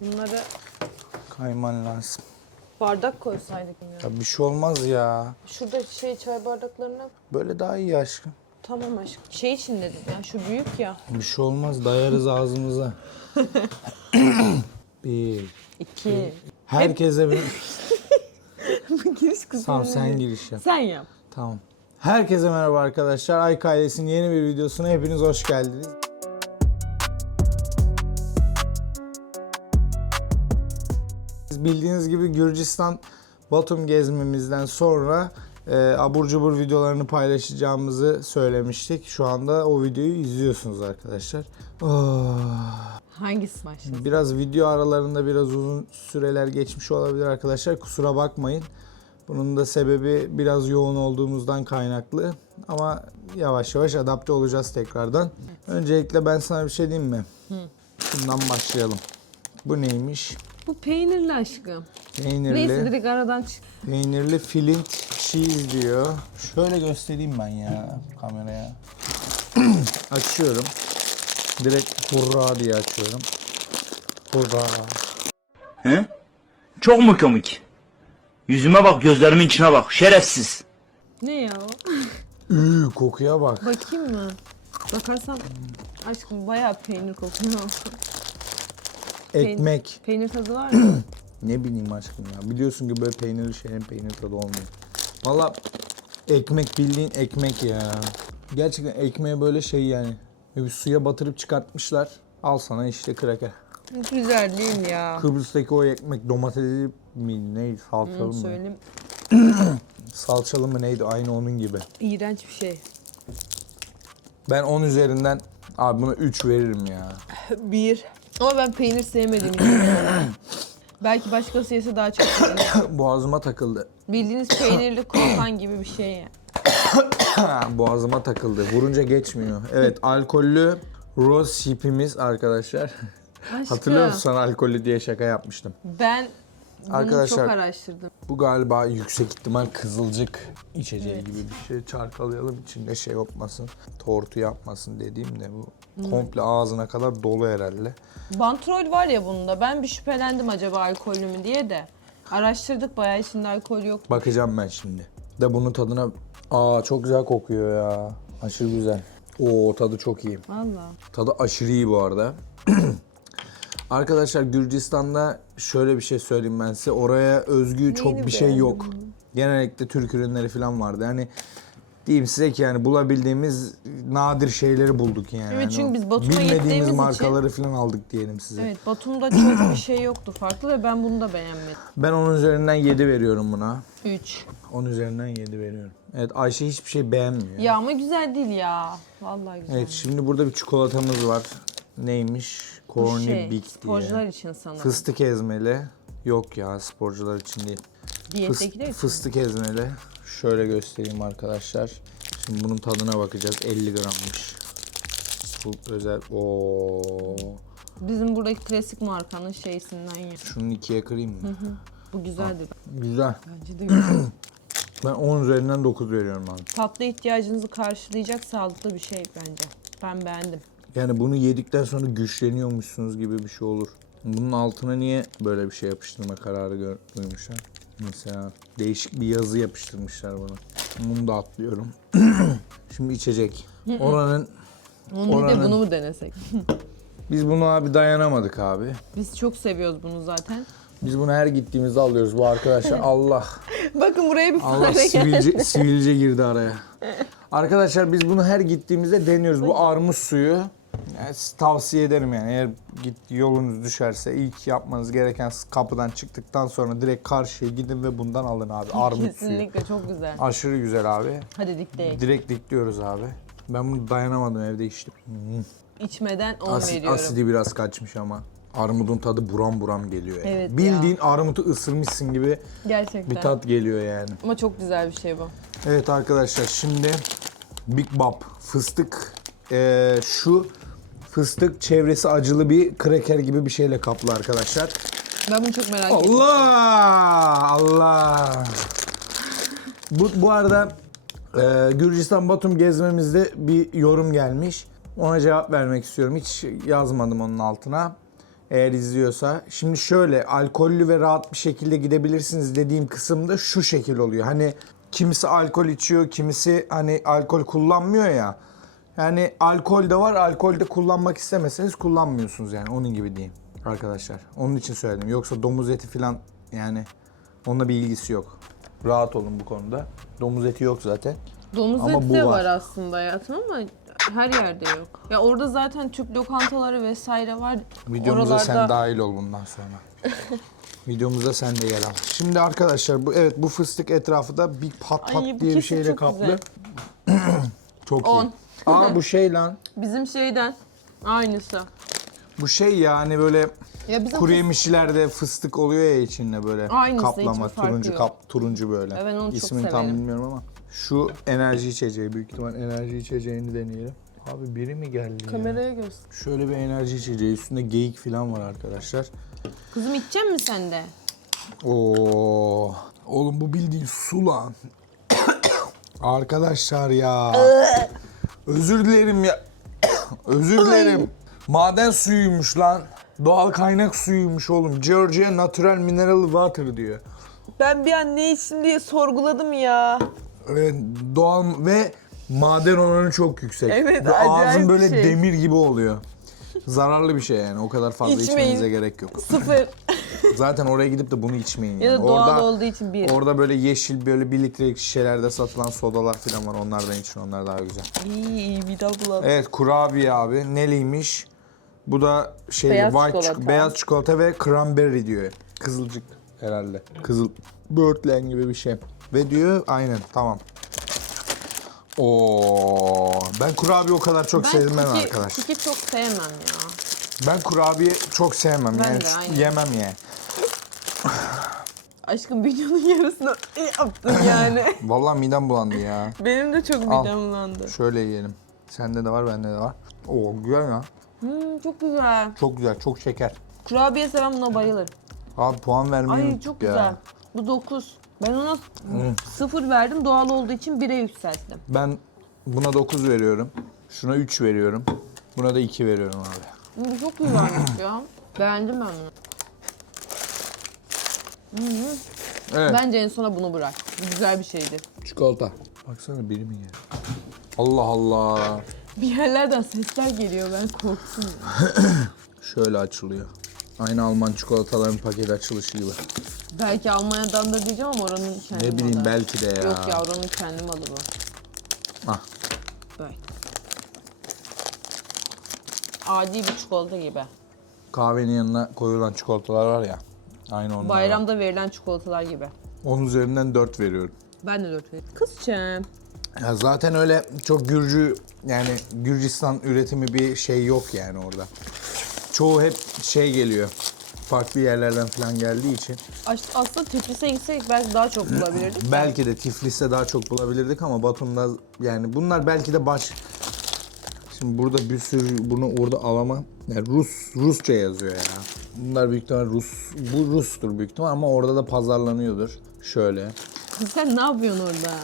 Bunları Kayman lazım. bardak koysaydık ya. Ya bir şey olmaz ya. Şurada şey çay bardaklarına Böyle daha iyi aşkım. tamam aşkım. Şey için dedim ya şu büyük ya. Bir şey olmaz dayarız ağzımıza. bir. İki. Herkese bir... Giriş kısmı. tamam sen giriş yap. Sen yap. Tamam. Herkese merhaba arkadaşlar. Ayk ailesinin yeni bir videosuna hepiniz hoş geldiniz. Bildiğiniz gibi Gürcistan Batum gezmemizden sonra e, abur cubur videolarını paylaşacağımızı söylemiştik. Şu anda o videoyu izliyorsunuz arkadaşlar. Oh. Hangisi başlasın? Biraz video aralarında biraz uzun süreler geçmiş olabilir arkadaşlar. Kusura bakmayın. Bunun da sebebi biraz yoğun olduğumuzdan kaynaklı. Ama yavaş yavaş adapte olacağız tekrardan. Öncelikle ben sana bir şey diyeyim mi? Şundan başlayalım. Bu neymiş? Bu peynirli aşkım. Peynirli. Neyse direkt aradan çık. Peynirli flint cheese diyor. Şöyle göstereyim ben ya kameraya. Açıyorum. Direkt hurra diye açıyorum. Hurra. He? Çok mu komik? Yüzüme bak, gözlerimin içine bak. Şerefsiz. Ne ya o? Üü, kokuya bak. Bakayım mı? Bakarsan aşkım bayağı peynir kokuyor. Ekmek. Peynir tadı var mı? Ne bileyim aşkım ya. Biliyorsun ki böyle peynirli şeylerin peynir tadı olmuyor. Valla ekmek bildiğin ekmek ya. Gerçekten ekmeğe böyle şey yani. Bir suya batırıp çıkartmışlar. Al sana işte kraker. Güzel değil ya. Kıbrıs'taki o ekmek domatesli mi neydi salçalı Onu mı? söyleyeyim. Salçalı mı neydi aynı onun gibi. İğrenç bir şey. Ben 10 üzerinden abi buna 3 veririm ya. Bir. Ama ben peynir sevmediğim için. Belki başkası yese daha çok severim. Boğazıma takıldı. Bildiğiniz peynirli kruvasan gibi bir şey yani. Boğazıma takıldı. Vurunca geçmiyor. Evet alkollü rose hipimiz arkadaşlar. Aşkım, Hatırlıyor musun sana alkollü diye şaka yapmıştım. Ben bunu Arkadaşlar- çok araştırdım. Bu galiba yüksek ihtimal kızılcık içeceği gibi bir şey. Çarkalayalım içinde şey yapmasın. Tortu yapmasın dediğim de bu. Komple ağzına kadar dolu herhalde. Bantrol var ya bunda. Ben bir şüphelendim acaba alkollü mü diye de. Araştırdık bayağı içinde alkol yok. Bakacağım ben şimdi. De bunun tadına... Aa çok güzel kokuyor ya. Aşırı güzel. Oo tadı çok iyi. Valla. Tadı aşırı iyi bu arada. Arkadaşlar Gürcistan'da şöyle bir şey söyleyeyim ben size. Oraya özgü çok Neyini bir şey yok. Genellikle Türk ürünleri falan vardı. Yani diyeyim size ki yani bulabildiğimiz nadir şeyleri bulduk yani. Evet, çünkü biz Batum'a Bilmediğimiz gittiğimiz markaları falan aldık diyelim size. Evet Batum'da çok bir şey yoktu farklı ve ben bunu da beğenmedim. Ben onun üzerinden 7 veriyorum buna. 3. 10 üzerinden 7 veriyorum. Evet Ayşe hiçbir şey beğenmiyor. Ya ama güzel değil ya. Vallahi güzel. Evet şimdi burada bir çikolatamız var. Neymiş? Corny şey, Big diye. sporcular için sanırım. Fıstık ezmeli. Yok ya sporcular için değil. Diyettekiler için. fıstık ezmeli. Şöyle göstereyim arkadaşlar. Şimdi bunun tadına bakacağız. 50 grammış. Bu özel. Oo. Bizim buradaki klasik markanın şeysinden ya. Şunu ikiye kırayım mı? Bu güzeldir. Güzel. Bence de güzel. Ben 10 üzerinden 9 veriyorum abi. Tatlı ihtiyacınızı karşılayacak sağlıklı bir şey bence. Ben beğendim. Yani bunu yedikten sonra güçleniyormuşsunuz gibi bir şey olur. Bunun altına niye böyle bir şey yapıştırma kararı duymuşlar? Mesela değişik bir yazı yapıştırmışlar buna. Bunu da atlıyorum. Şimdi içecek. Oranın Onu bir de Oranın- bunu mu denesek? biz bunu abi dayanamadık abi. Biz çok seviyoruz bunu zaten. Biz bunu her gittiğimizde alıyoruz. Bu arkadaşlar Allah Bakın buraya bir Allah fare geldi. sivilce, sivilce girdi araya. Arkadaşlar biz bunu her gittiğimizde deniyoruz. Bu armut suyu. Yani tavsiye ederim yani eğer git yolunuz düşerse ilk yapmanız gereken kapıdan çıktıktan sonra direkt karşıya gidin ve bundan alın abi. Armut suyu. Kesinlikle çok güzel. Aşırı güzel abi. Hadi dikleyin. Direkt dikliyoruz abi. Ben bunu dayanamadım evde içtim. Hmm. İçmeden 10 Asit, veriyorum. asidi biraz kaçmış ama. Armudun tadı buram buram geliyor yani. Evet ya. Bildiğin armutu ısırmışsın gibi Gerçekten. bir tat geliyor yani. Ama çok güzel bir şey bu. Evet arkadaşlar şimdi Big Bob fıstık eee, şu fıstık çevresi acılı bir kraker gibi bir şeyle kaplı arkadaşlar. Ben bunu çok merak ettim. Allah Allah. Bu, bu arada eee, Gürcistan Batum gezmemizde bir yorum gelmiş. Ona cevap vermek istiyorum. Hiç yazmadım onun altına. Eğer izliyorsa. Şimdi şöyle alkollü ve rahat bir şekilde gidebilirsiniz dediğim kısımda şu şekil oluyor. Hani kimisi alkol içiyor, kimisi hani alkol kullanmıyor ya. Yani alkol de var, alkol de kullanmak istemeseniz kullanmıyorsunuz yani onun gibi diyeyim arkadaşlar. Onun için söyledim. Yoksa domuz eti falan yani onunla bir ilgisi yok. Rahat olun bu konuda. Domuz eti yok zaten. Domuz Ama eti bu de var. var aslında hayatım ama her yerde yok. Ya orada zaten Türk lokantaları vesaire var. Videomuza sen dahil ol bundan sonra. Videomuza sen de yer al. Şimdi arkadaşlar bu evet bu fıstık etrafı da bir pat pat Ay, bu diye bir kesin şeyle çok kaplı. güzel. çok iyi. Aa bu şey lan. Bizim şeyden aynısı. Bu şey yani böyle Ya bizim kuru yemişçilerde fıstık oluyor ya içinde böyle. Aynısı, Kaplama hiçbir farkı turuncu yok. kap turuncu böyle. Evet, onu çok İsmini tam severim. bilmiyorum ama. Şu enerji içeceği büyük ihtimal enerji içeceğini deneyelim. Abi biri mi geldi ya? kameraya göster. Şöyle bir enerji içeceği üstünde geyik falan var arkadaşlar. Kızım içecek misin sen de? Oo. Oğlum bu bildiğin su lan. Arkadaşlar ya. Özür dilerim ya. Özür dilerim. Maden suyuymuş lan. Doğal kaynak suyuymuş oğlum. Georgia Natural Mineral Water diyor. Ben bir an ne içtim diye sorguladım ya. Evet, doğal ve maden oranı çok yüksek. Evet, Ve acayip ağzın bir böyle şey. demir gibi oluyor. Zararlı bir şey yani. O kadar fazla İçmeyin. içmenize gerek yok. Sıfır. Zaten oraya gidip de bunu içmeyin yani. ya da doğal Orada- olduğu için bir. Orada böyle yeşil böyle bir litrelik şişelerde satılan sodalar falan var. Onlardan için onlar daha güzel. İyi bir bulalım. Evet kurabiye abi. Neliymiş? Bu da şey Beyaz white çik- çikolata. beyaz çikolata ve cranberry diyor. Kızılcık herhalde. Kızıl böğürtlen gibi bir şey. Ve diyor aynen tamam. Oo, ben kurabiye o kadar çok Ben sevmem cookie- arkadaşlar. cookie çok sevmem ya. Ben kurabiye çok sevmem Ben yani de, aynen. yemem yani. Aşkım videonun yarısını yaptın yani. Vallahi midem bulandı ya. Benim de çok Al. midem bulandı. Şöyle yiyelim. Sende de var, bende de var. Oo güzel ya. Hmm, çok güzel. Çok güzel, çok şeker. Kurabiye seven buna bayılır. Abi puan vermeyi Ay unuttuk çok ya. güzel. Bu 9. Ben ona 0 verdim. Doğal olduğu için 1'e yükselttim. Ben buna 9 veriyorum. Şuna 3 veriyorum. Buna da 2 veriyorum abi. Hmm, Bu çok güzelmiş ya. Beğendim ben bunu. Evet. Bence en sona bunu bırak. Bu güzel bir şeydi. Çikolata. Baksana biri mi geldi? Allah Allah. Bir yerlerden sesler geliyor ben korktum. Şöyle açılıyor. Aynı Alman çikolataların paket açılışı gibi. Belki Almanya'dan da diyeceğim ama oranın kendi Ne bileyim malı. belki de ya. Yok ya oranın kendi malı bu. Ah. Böyle. Adi bir çikolata gibi. Kahvenin yanına koyulan çikolatalar var ya. Aynı onlar. Bayramda verilen çikolatalar gibi. 10 üzerinden 4 veriyorum. Ben de dört veriyorum. Kızcığım. Ya zaten öyle çok Gürcü yani Gürcistan üretimi bir şey yok yani orada. Çoğu hep şey geliyor. Farklı yerlerden falan geldiği için. As- Aslında Tiflis'e gitsek belki daha çok bulabilirdik. Belki de Tiflis'te daha çok bulabilirdik ama Batum'da yani bunlar belki de baş... Şimdi burada bir sürü bunu orada alamam. Yani Rus Rusça yazıyor ya. Bunlar büyük ihtimal Rus bu Rus'tur büyük ihtimal ama orada da pazarlanıyordur. Şöyle. Sen ne yapıyorsun orada?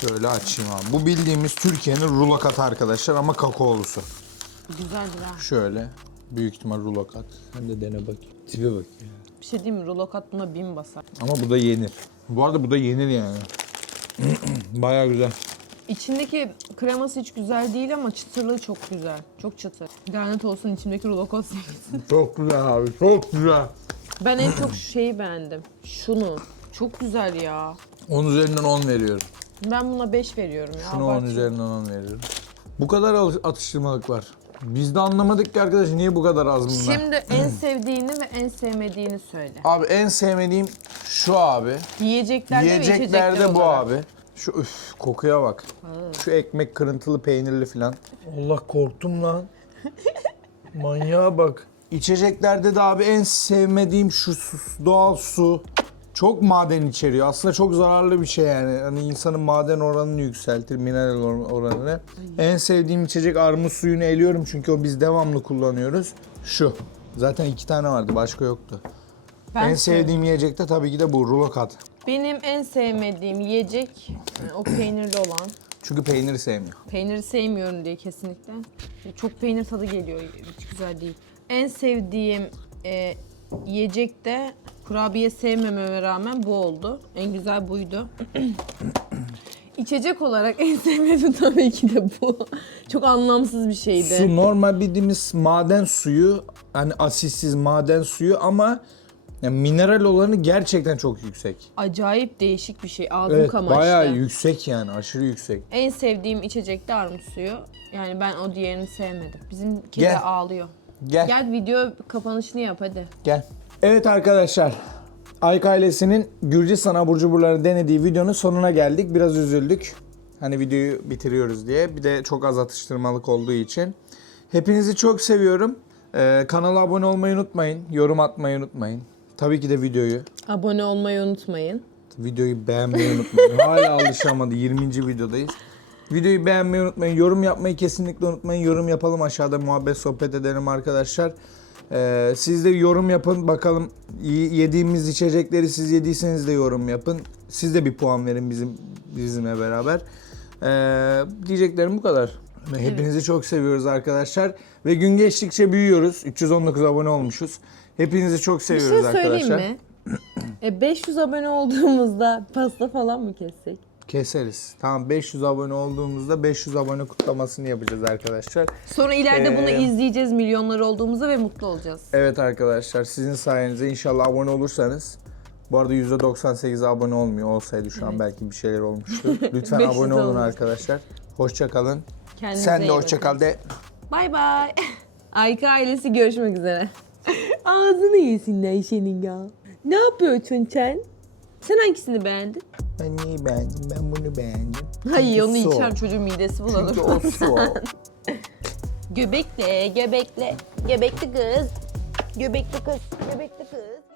Şöyle açayım abi. Bu bildiğimiz Türkiye'nin rulakatı arkadaşlar ama kakaolusu. Güzeldir ha. Şöyle. Büyük ihtimal rulokat. Sen de dene bakayım. Tipe bak ya. Bir şey diyeyim mi? Rulokat buna bin basar. Ama bu da yenir. Bu arada bu da yenir yani. Baya güzel. İçindeki kreması hiç güzel değil ama çıtırlığı çok güzel. Çok çıtır. Lanet olsun içimdeki sevgisi. Çok güzel abi. Çok güzel. Ben en çok şeyi beğendim. Şunu. Çok güzel ya. 10 üzerinden 10 veriyorum. Ben buna 5 veriyorum ya. Şunu 10 abartıyorum. üzerinden 10 veriyorum. Bu kadar al- atıştırmalık var. Biz de anlamadık ki arkadaş niye bu kadar az bunlar. Şimdi en sevdiğini ve en sevmediğini söyle. Abi en sevmediğim şu abi. Yiyeceklerde, ve içecekler Yiyeceklerde bu olarak. abi. Şu üf kokuya bak. Şu ekmek kırıntılı peynirli filan. Allah korktum lan. Manyağa bak. İçeceklerde de abi en sevmediğim şu su, doğal su. Çok maden içeriyor. Aslında çok zararlı bir şey yani. Hani insanın maden oranını yükseltir, mineral or- oranını. En sevdiğim içecek armut suyunu eliyorum çünkü o biz devamlı kullanıyoruz. Şu. Zaten iki tane vardı, başka yoktu. Ben en sev- sevdiğim yiyecek de tabii ki de bu rulo kat. Benim en sevmediğim yiyecek e, o peynirli olan. Çünkü peyniri sevmiyor. Peyniri sevmiyorum diye kesinlikle. Çok peynir tadı geliyor. Hiç güzel değil. En sevdiğim e, yiyecek de kurabiye sevmememe rağmen bu oldu. En güzel buydu. İçecek olarak en sevmediğim tabii ki de bu. Çok anlamsız bir şeydi. Su normal bildiğimiz maden suyu. Hani asitsiz maden suyu ama yani mineral olanı gerçekten çok yüksek. Acayip değişik bir şey. Ağzım Evet kamaştı. bayağı yüksek yani aşırı yüksek. En sevdiğim içecek de armut suyu. Yani ben o diğerini sevmedim. Bizimki Gel. de ağlıyor. Gel. Gel video kapanışını yap hadi. Gel. Evet arkadaşlar. Ayk ailesinin Gürcistan abur cuburları denediği videonun sonuna geldik. Biraz üzüldük. Hani videoyu bitiriyoruz diye. Bir de çok az atıştırmalık olduğu için. Hepinizi çok seviyorum. Ee, kanala abone olmayı unutmayın. Yorum atmayı unutmayın. Tabii ki de videoyu. Abone olmayı unutmayın. Videoyu beğenmeyi unutmayın. Hala alışamadı. 20. videodayız. Videoyu beğenmeyi unutmayın. Yorum yapmayı kesinlikle unutmayın. Yorum yapalım aşağıda muhabbet sohbet edelim arkadaşlar. Ee, siz de yorum yapın. Bakalım yediğimiz içecekleri siz yediyseniz de yorum yapın. Siz de bir puan verin bizim bizimle beraber. Ee, diyeceklerim bu kadar. Hepinizi çok seviyoruz arkadaşlar. Ve gün geçtikçe büyüyoruz. 319 abone olmuşuz. Hepinizi çok Bir seviyoruz şey söyleyeyim arkadaşlar. mi? e 500 abone olduğumuzda pasta falan mı kessek? Keseriz. Tamam 500 abone olduğumuzda 500 abone kutlamasını yapacağız arkadaşlar. Sonra ileride bunu Ee, izleyeceğiz milyonlar olduğumuzda ve mutlu olacağız. Evet arkadaşlar sizin sayenizde inşallah abone olursanız bu arada %98 abone olmuyor olsaydı şu an belki bir şeyler olmuştu. Lütfen 500 abone olun olmuş. arkadaşlar. Hoşça kalın. Kendinize Sen de hoşça bakın. kal de. Bay bay. Ayka ailesi görüşmek üzere. Ağzını yesinler senin ya. Ne yapıyorsun sen? Sen hangisini beğendin? Ben neyi beğendim? Ben bunu beğendim. Hayır onu su. yiyeceğim çocuğun midesi bulanır. Çünkü o su. Göbekle, göbekle, göbekli kız. Göbekli kız, göbekli kız.